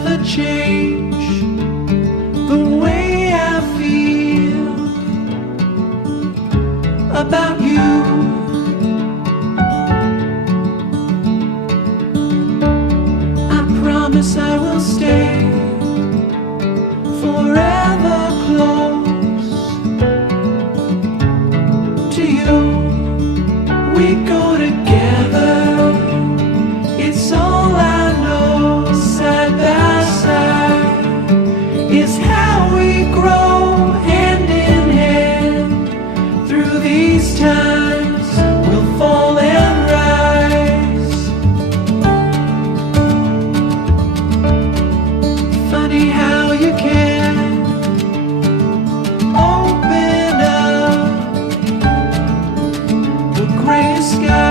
never change the way I feel about you. I promise I will stay forever close to you. We go together, it's all I know. Side by side is how we grow, hand in hand. Through these times we'll fall and rise. Funny how you can open up the gray sky